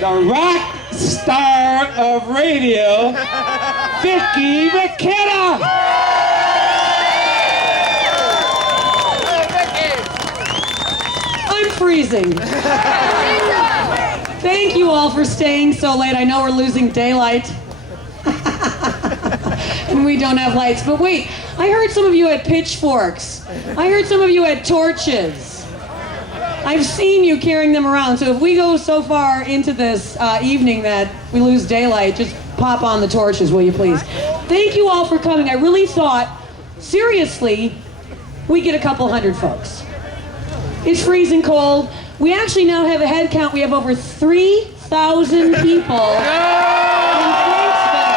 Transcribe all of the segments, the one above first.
the rock star of radio, Vicki McKenna. I'm freezing. Thank you all for staying so late. I know we're losing daylight. And we don't have lights. But wait, I heard some of you had pitchforks. I heard some of you had torches. I've seen you carrying them around. So if we go so far into this evening that we lose daylight, just pop on the torches, will you please? Thank you all for coming. I really thought, seriously, we get a couple hundred folks. It's freezing cold. We actually now have a head count. We have over 3,000 people in Franksville.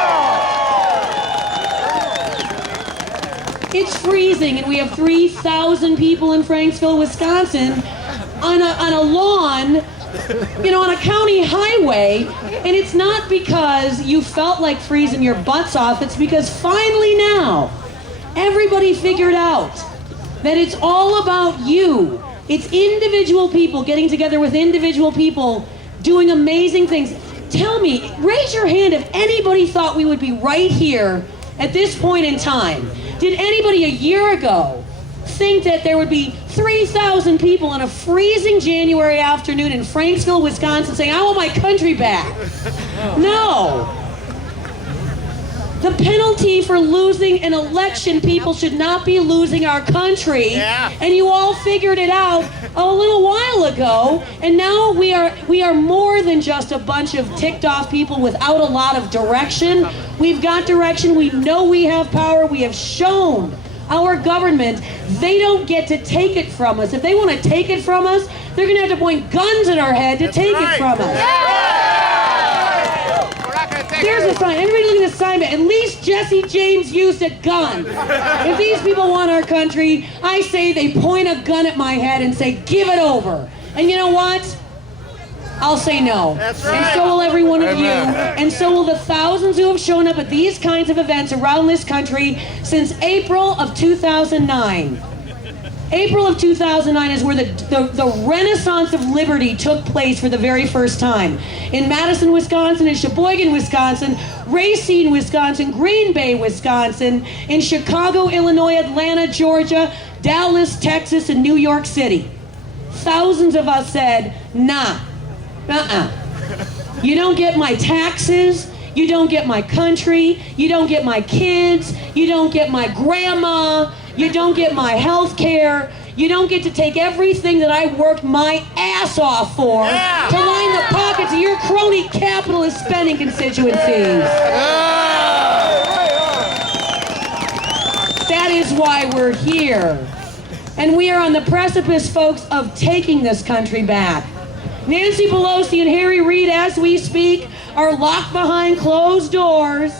It's freezing, and we have 3,000 people in Franksville, Wisconsin, on a lawn, you know, on a county highway. And it's not because you felt like freezing your butts off. It's because finally now, everybody figured out that it's all about you. It's individual people getting together with individual people doing amazing things. Tell me, raise your hand if anybody thought we would be right here at this point in time. Did anybody a year ago think that there would be 3,000 people on a freezing January afternoon in Franksville, Wisconsin saying, I want my country back? No. The penalty for losing an election, people should not be losing our country. Yeah. And you all figured it out a little while ago. And now we are more than just a bunch of ticked off people without a lot of direction. We've got direction. We know we have power. We have shown our government they don't get to take it from us. If they want to take it from us, they're going to have to point guns at our head to take it from us. Yeah. There's a sign. Everybody look at the sign. At least Jesse James used a gun. If these people want our country, I say they point a gun at my head and say, give it over. And you know what? I'll say no. That's right. And so will every one of you. And so will the thousands who have shown up at these kinds of events around this country since April of 2009. April of 2009 is where the Renaissance of Liberty took place for the very first time. In Madison, Wisconsin, in Sheboygan, Wisconsin, Racine, Wisconsin, Green Bay, Wisconsin, in Chicago, Illinois, Atlanta, Georgia, Dallas, Texas, and New York City. Thousands of us said, nah, you don't get my taxes, you don't get my country, you don't get my kids, you don't get my grandma, you don't get my health care. You don't get to take everything that I worked my ass off for to line the pockets of your crony capitalist spending constituencies. That is why we're here. And we are on the precipice, folks, of taking this country back. Nancy Pelosi and Harry Reid, as we speak, are locked behind closed doors.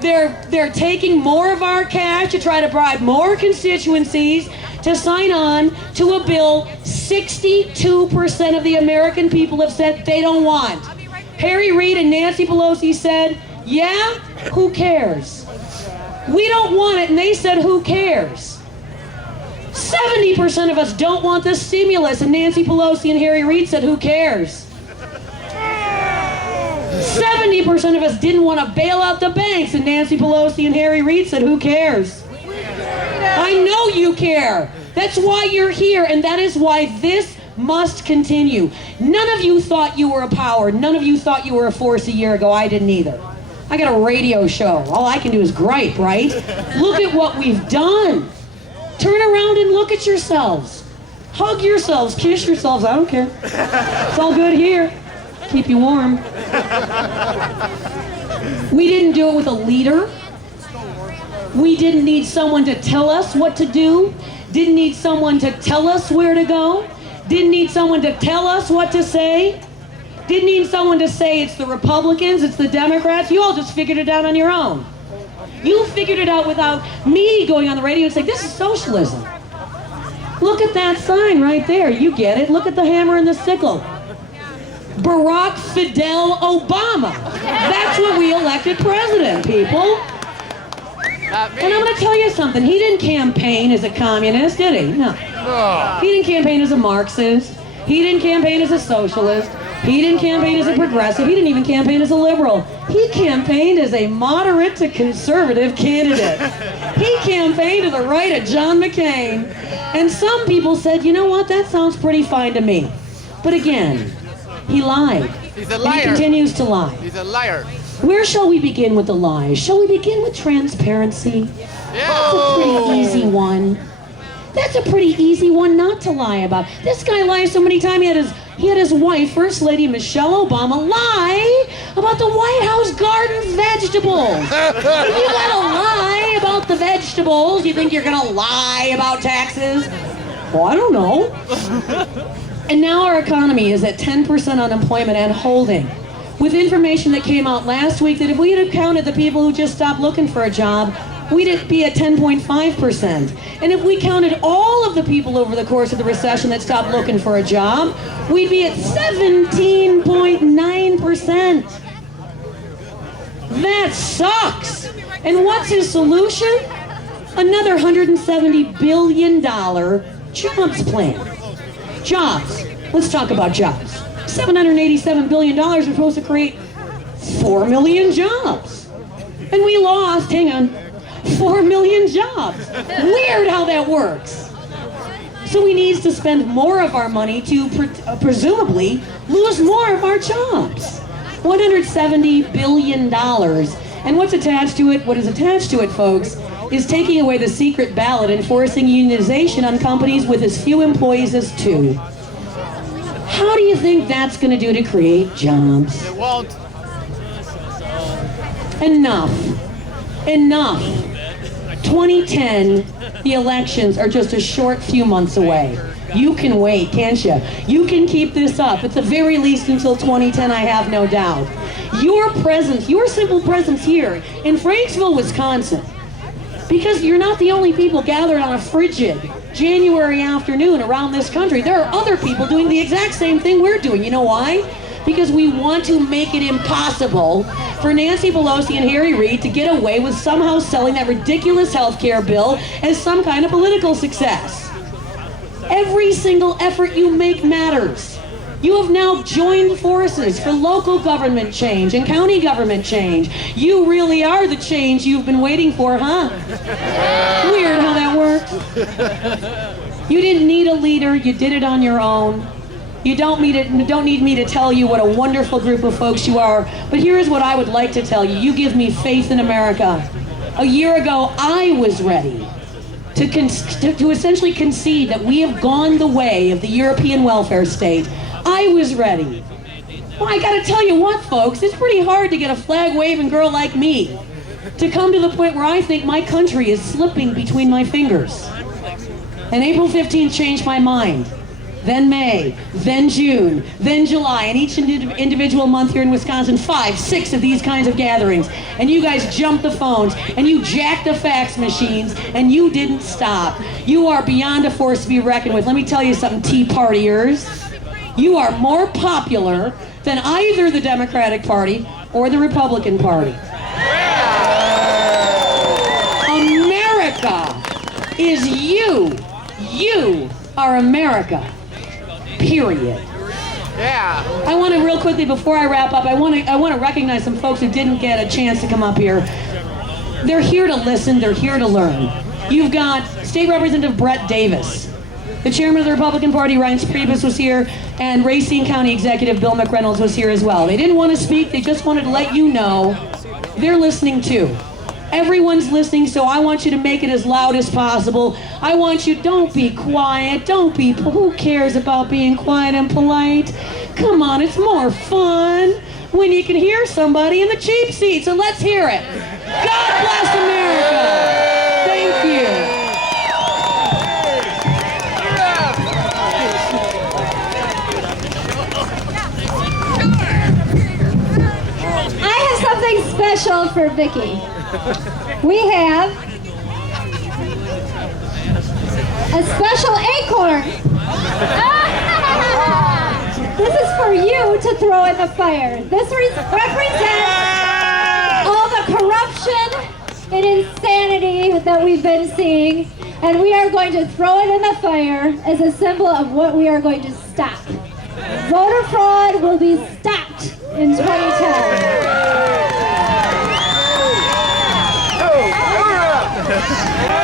They're taking more of our cash to try to bribe more constituencies to sign on to a bill 62% of the American people have said they don't want. Harry Reid and Nancy Pelosi said, yeah, who cares? We don't want it, and they said, who cares? 70% of us don't want this stimulus, and Nancy Pelosi and Harry Reid said, who cares? 70% of us didn't want to bail out the banks, and Nancy Pelosi and Harry Reid said, who cares? I know you care. That's why you're here, and that is why this must continue. None of you thought you were a power. None of you thought you were a force a year ago. I didn't either. I got a radio show. All I can do is gripe, right? Look at what we've done. Turn around and look at yourselves. Hug yourselves, kiss yourselves. I don't care. It's all good here. Keep you warm. We didn't do it with a leader. We didn't need someone to tell us what to do. Didn't need someone to tell us where to go. Didn't need someone to tell us what to say. Didn't need someone to say it's the Republicans, it's the Democrats. You all just figured it out on your own. You figured it out without me going on the radio and saying, this is socialism. Look at that sign right there. You get it. Look at the hammer and the sickle. Barack Fidel Obama. That's what we elected president, people. And I'm going to tell you something. He didn't campaign as a communist, did he? No. He didn't campaign as a Marxist. He didn't campaign as a socialist. He didn't campaign as a progressive. He didn't even campaign as a liberal. He campaigned as a moderate to conservative candidate. He campaigned to the right of John McCain. And some people said, you know what, that sounds pretty fine to me. But again, he lied. He's a And liar. he continues to lie. He's a liar. Where shall we begin with the lies? Shall we begin with transparency? That's a pretty easy one. That's a pretty easy one not to lie about. This guy lies so many times. He had his wife, First Lady Michelle Obama, lie about the White House garden's vegetables. If you gotta lie about the vegetables, you think you're gonna lie about taxes? Well, I don't know. And now our economy is at 10% unemployment and holding. With information that came out last week that if we had counted the people who just stopped looking for a job, we'd be at 10.5%. And if we counted all of the people over the course of the recession that stopped looking for a job, we'd be at 17.9%. That sucks. And what's his solution? Another $170 billion jobs plan. Jobs. Let's talk about jobs. $787 billion are supposed to create 4 million jobs. And we lost, hang on, 4 million jobs. Weird how that works. So we need to spend more of our money to presumably lose more of our jobs. $170 billion. And what's attached to it? What is attached to it, folks, is taking away the secret ballot and forcing unionization on companies with as few employees as 2. How do you think that's going to do to create jobs? It won't. Enough. 2010, the elections are just a short few months away. You can wait, can't you? You can keep this up, at the very least until 2010, I have no doubt. Your presence, your simple presence here in Franksville, Wisconsin, because you're not the only people gathered on a frigid January afternoon around this country. There are other people doing the exact same thing we're doing. You know why? Because we want to make it impossible for Nancy Pelosi and Harry Reid to get away with somehow selling that ridiculous health care bill as some kind of political success. Every single effort you make matters. You have now joined forces for local government change and county government change. You really are the change you've been waiting for, huh? Weird how that worked. You didn't need a leader, you did it on your own. You don't need me to tell you what a wonderful group of folks you are, but here's what I would like to tell you. You give me faith in America. A year ago, I was ready to essentially concede that we have gone the way of the European welfare state. I was ready. Well, I gotta tell you what, folks, it's pretty hard to get a flag-waving girl like me to come to the point where I think my country is slipping between my fingers. And April 15th changed my mind. Then May, then June, then July, and each individual month here in Wisconsin, 5, 6 of these kinds of gatherings. And you guys jumped the phones, and you jacked the fax machines, and you didn't stop. You are beyond a force to be reckoned with. Let me tell you something, Tea Partiers. You are more popular than either the Democratic Party or the Republican Party. America is you. You are America. Period. Yeah. I want to real quickly before I wrap up, I want to recognize some folks who didn't get a chance to come up here. They're here to listen, they're here to learn. You've got State Representative Brett Davis. The chairman of the Republican Party, Reince Priebus, was here, and Racine County Executive Bill McReynolds was here as well. They didn't want to speak, they just wanted to let you know they're listening too. Everyone's listening, so I want you to make it as loud as possible. I want you, don't be quiet, who cares about being quiet and polite? Come on, it's more fun when you can hear somebody in the cheap seat, so let's hear it. God bless America. Thank you. I have something special for Vicki. We have a special acorn. This is for you to throw in the fire. This represents all the corruption and insanity that we've been seeing, and we are going to throw it in the fire as a symbol of what we are going to stop. Voter fraud will be stopped in 2010.